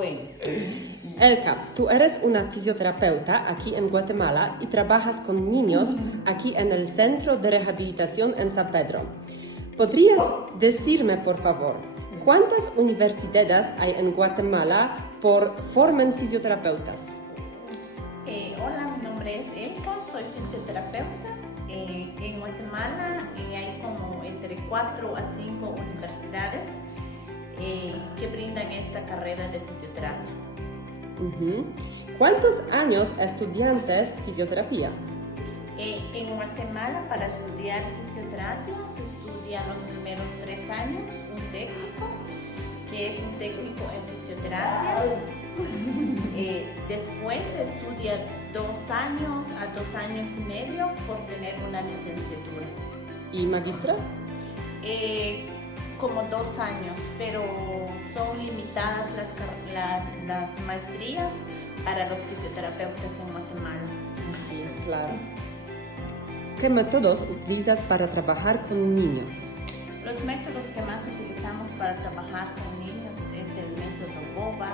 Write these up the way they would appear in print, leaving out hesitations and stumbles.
Elka, tú eres una fisioterapeuta aquí en Guatemala y trabajas con niños aquí en el Centro de Rehabilitación en San Pedro. ¿Podrías decirme, por favor, cuántas universidades hay en Guatemala por forman fisioterapeutas? Hola, mi nombre es Elka, soy fisioterapeuta. En Guatemala hay como entre 4 a 5 universidades que brindan esta carrera de fisioterapia. ¿Cuántos años estudiantes fisioterapia? En Guatemala, para estudiar fisioterapia se estudia los primeros 3 años un técnico, que es un técnico en fisioterapia. Después se estudia 2 años a 2 años y medio por tener una licenciatura. ¿Y magistra? Como 2 años, pero son limitadas las maestrías para los fisioterapeutas en Guatemala. Sí, claro. ¿Qué métodos utilizas para trabajar con niños? Los métodos que más utilizamos para trabajar con niños es el método BOBA,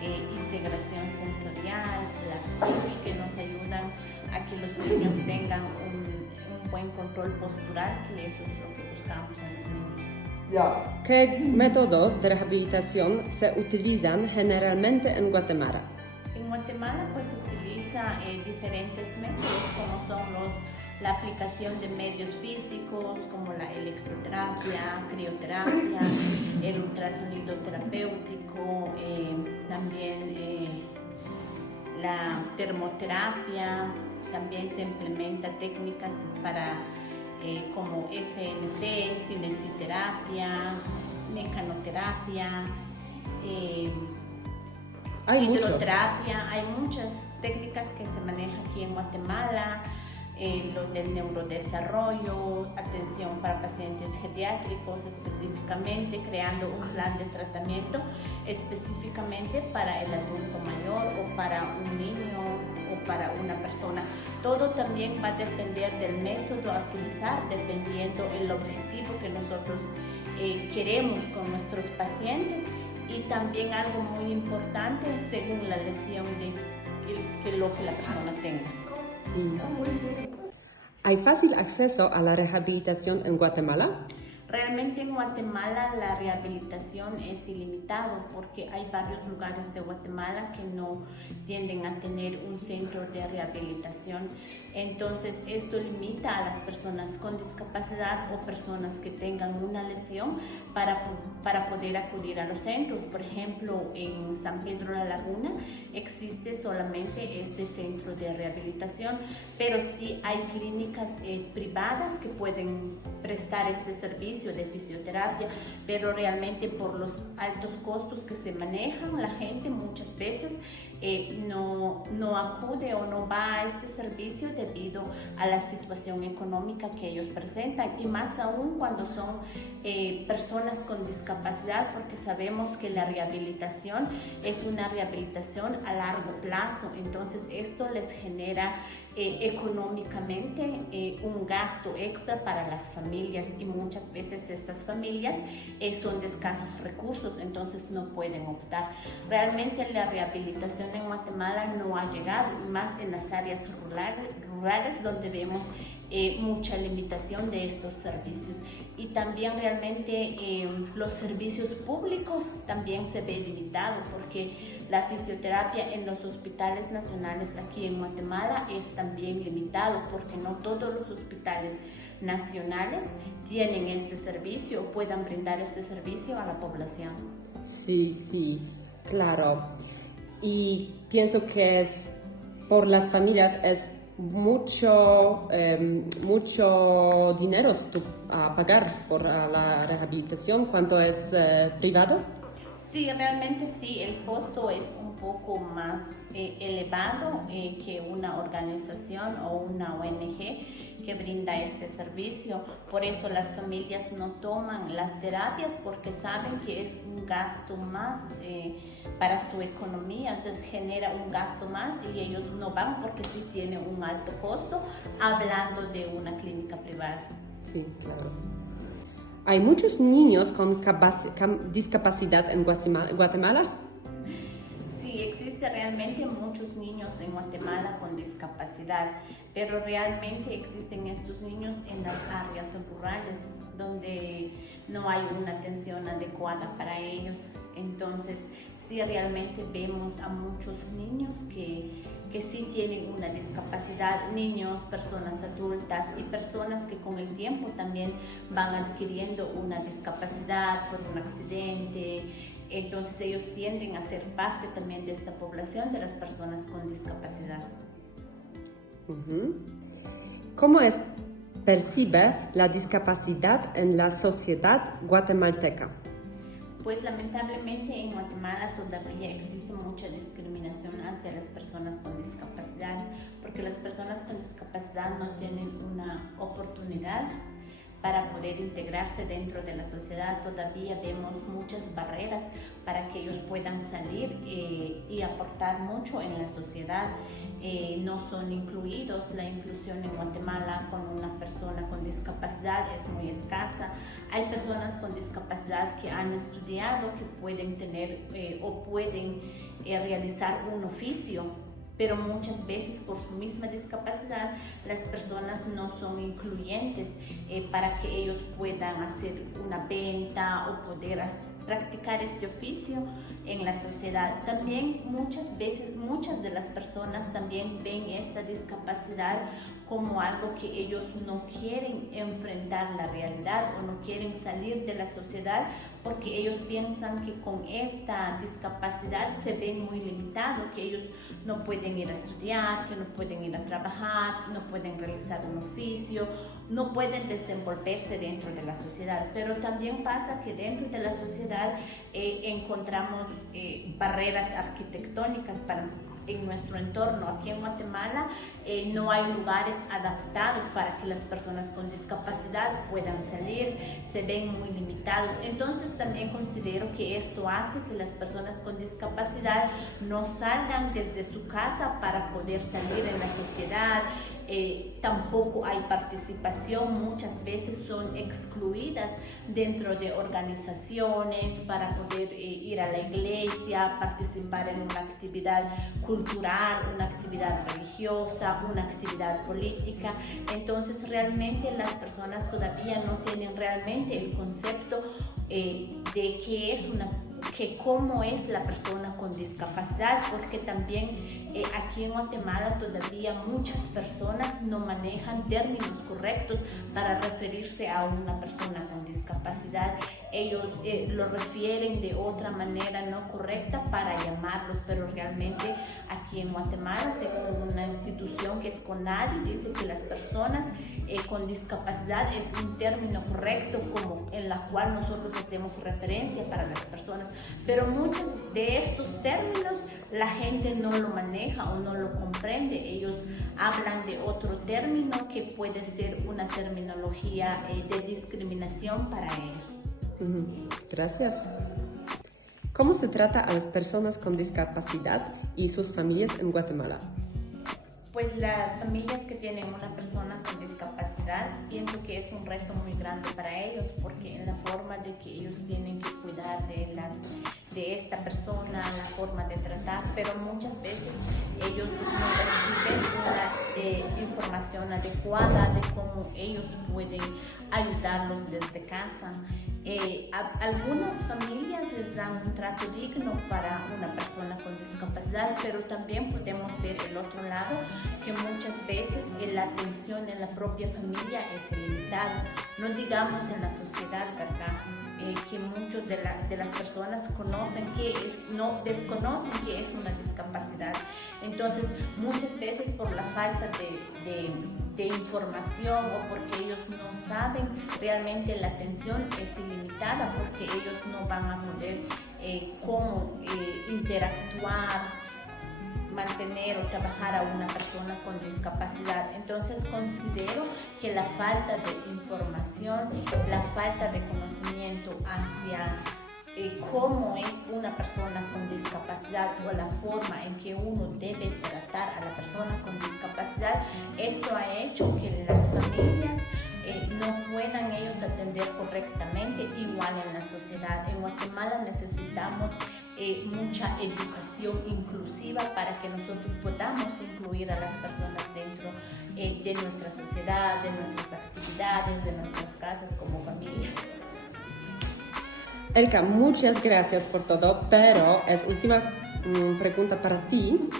integración sensorial, las TIC, que nos ayudan a que los niños tengan un buen control postural, que eso es lo que buscamos en los niños. ¿Qué métodos de rehabilitación se utilizan generalmente en Guatemala? En Guatemala pues se utiliza diferentes métodos como son la aplicación de medios físicos como la electroterapia, crioterapia, el ultrasonido terapéutico, también la termoterapia, también se implementa técnicas para como FNC, cinesiterapia, mecanoterapia, hidroterapia. Hay muchas técnicas que se manejan aquí en Guatemala. Lo del neurodesarrollo, atención para pacientes geriátricos específicamente, creando un plan de tratamiento específicamente para el adulto mayor o para un niño o para una persona. Todo también va a depender del método a utilizar, dependiendo el objetivo que nosotros queremos con nuestros pacientes, y también algo muy importante según la lesión de lo que la persona tenga. Sí. ¿Hay fácil acceso a la rehabilitación en Guatemala? Realmente en Guatemala la rehabilitación es ilimitado porque hay varios lugares de Guatemala que no tienden a tener un centro de rehabilitación. Entonces esto limita a las personas con discapacidad o personas que tengan una lesión para poder acudir a los centros. Por ejemplo, en San Pedro de la Laguna existe solamente este centro de rehabilitación, pero sí hay clínicas privadas que pueden prestar este servicio de fisioterapia, pero realmente por los altos costos que se manejan, la gente muchas veces no acude o no va a este servicio debido a la situación económica que ellos presentan, y más aún cuando son personas con discapacidad, porque sabemos que la rehabilitación es una rehabilitación a largo plazo. Entonces esto les genera económicamente un gasto extra para las familias, y muchas veces estas familias son de escasos recursos, entonces no pueden optar. Realmente la rehabilitación en Guatemala no ha llegado, más en las áreas rurales donde vemos mucha limitación de estos servicios, y también realmente los servicios públicos también se ve limitado, porque la fisioterapia en los hospitales nacionales aquí en Guatemala es también limitado, porque no todos los hospitales nacionales tienen este servicio o puedan brindar este servicio a la población. Sí, claro. Y pienso que es por las familias es mucho dinero a pagar por la rehabilitación cuando es privado. Sí, realmente sí, el costo es un poco más elevado que una organización o una ONG que brinda este servicio. Por eso las familias no toman las terapias, porque saben que es un gasto más para su economía, entonces genera un gasto más, y ellos no van porque sí tiene un alto costo, hablando de una clínica privada. Sí, claro. Hay muchos niños con discapacidad en Guatemala. realmente muchos niños en Guatemala con discapacidad, pero realmente existen estos niños en las áreas rurales donde no hay una atención adecuada para ellos. Entonces, sí realmente vemos a muchos niños que sí tienen una discapacidad, niños, personas adultas y personas que con el tiempo también van adquiriendo una discapacidad por un accidente. Entonces ellos tienden a ser parte también de esta población de las personas con discapacidad. ¿Cómo percibe la discapacidad en la sociedad guatemalteca? Pues lamentablemente en Guatemala todavía existe mucha discriminación hacia las personas con discapacidad, porque las personas con discapacidad no tienen una oportunidad para poder integrarse dentro de la sociedad. Todavía vemos muchas barreras para que ellos puedan salir y aportar mucho en la sociedad. No son incluidos. La inclusión en Guatemala con una persona con discapacidad es muy escasa. Hay personas con discapacidad que han estudiado, que pueden tener o pueden realizar un oficio, pero muchas veces por su misma discapacidad las personas no son incluyentes para que ellos puedan hacer una venta o poder practicar este oficio en la sociedad. También muchas veces, muchas de las personas también ven esta discapacidad como algo que ellos no quieren enfrentar la realidad o no quieren salir de la sociedad porque ellos piensan que con esta discapacidad se ven muy limitados, que ellos no pueden ir a estudiar, que no pueden ir a trabajar, no pueden realizar un oficio, no pueden desenvolverse dentro de la sociedad. Pero también pasa que dentro de la sociedad encontramos barreras arquitectónicas en nuestro entorno. Aquí en Guatemala no hay lugares adaptados para que las personas con discapacidad puedan salir, se ven muy limitados. Entonces también considero que esto hace que las personas con discapacidad no salgan desde su casa para poder salir en la sociedad. Tampoco hay participación, muchas veces son excluidas dentro de organizaciones para poder ir a la iglesia, participar en una actividad cultural, una actividad religiosa, una actividad política. Entonces realmente las personas todavía no tienen realmente el concepto de cómo es la persona con discapacidad, porque también aquí en Guatemala todavía muchas personas no manejan términos correctos para referirse a una persona con discapacidad. Ellos lo refieren de otra manera no correcta para llamarlos, pero realmente aquí en Guatemala, según una institución que es CONADI, dice que las personas con discapacidad es un término correcto como en la cual nosotros hacemos referencia para las personas, pero muchos de estos términos la gente no lo maneja o no lo comprende. Ellos hablan de otro término que puede ser una terminología de discriminación para ellos. Gracias. ¿Cómo se trata a las personas con discapacidad y sus familias en Guatemala? Pues las familias que tienen una persona con discapacidad, pienso que es un reto muy grande para ellos, porque en la forma de que ellos tienen que cuidar de esta persona, la forma de tratar, pero muchas veces ellos no reciben una información adecuada de cómo ellos pueden ayudarlos desde casa. Algunas familias les dan un trato digno para una persona con discapacidad, pero también podemos ver el otro lado, que muchas veces la atención en la propia familia es limitada. No digamos en la sociedad, ¿verdad? Que muchos de las personas desconocen que es una discapacidad. Entonces, muchas veces por la falta de información o porque ellos no saben, realmente la atención es ilimitada, porque ellos no van a poder interactuar, mantener o trabajar a una persona con discapacidad. Entonces considero que la falta de información, la falta de conocimiento hacia cómo es una persona con discapacidad o la forma en que uno debe tratar a la persona con discapacidad, esto ha hecho que las familias no puedan ellos atender correctamente igual en la sociedad. En Guatemala necesitamos mucha educación inclusiva para que nosotros podamos incluir a las personas dentro de nuestra sociedad, de nuestras actividades, de nuestras casas como familia. Elka, muchas gracias por todo, pero es última pregunta para ti.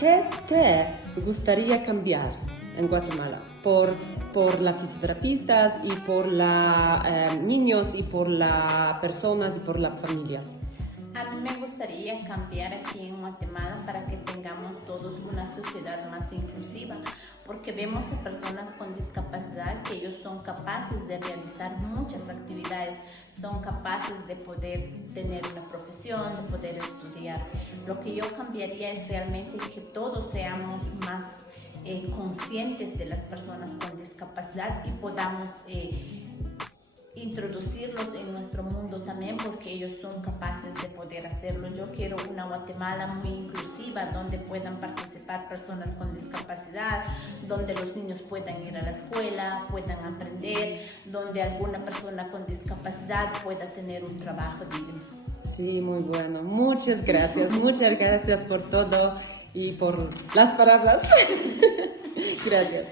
¿Qué te gustaría cambiar en Guatemala por las fisioterapistas y por los niños y por las personas y por las familias? A mí me gustaría cambiar aquí en Guatemala para que tengamos todos una sociedad más inclusiva, porque vemos a personas con discapacidad que ellos son capaces de realizar muchas actividades, son capaces de poder tener una profesión, de poder estudiar. Lo que yo cambiaría es realmente que todos seamos más conscientes de las personas con discapacidad y podamos introducirlos en nuestro mundo también, porque ellos son capaces de poder hacerlo. Yo quiero una Guatemala muy inclusiva, donde puedan participar personas con discapacidad, donde los niños puedan ir a la escuela, puedan aprender, donde alguna persona con discapacidad pueda tener un trabajo digno. Sí, muy bueno. Muchas gracias por todo y por las palabras. Gracias.